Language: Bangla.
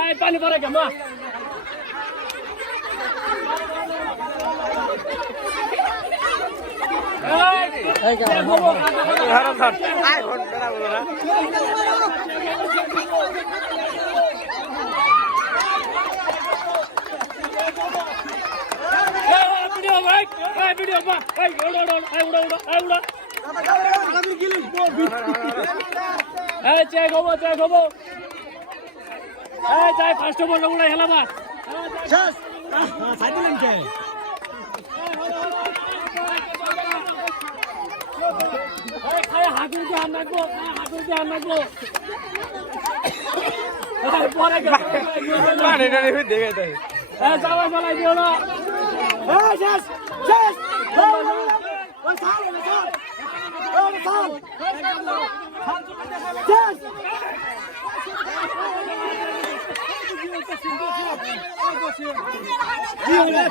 এই পানি পড়ে কে মা এই কে হারাম থাক আই ঘন্টা বলো না ভিডিও ভাই এই ভিডিও মা এই উড়ো উড়ো এই উড়ো এই চেক হবো এই যাই ফার্স্ট বল উড়াই হেলাবা শেষ সাইদিলেন কে এই খায় হাতুর দিয়ে হাত রাখবো এই পরে গাড়ি দেখে তাই এই যাওয়া চালাই দিও না এই শেষ ওই সাল শেষ কি হলো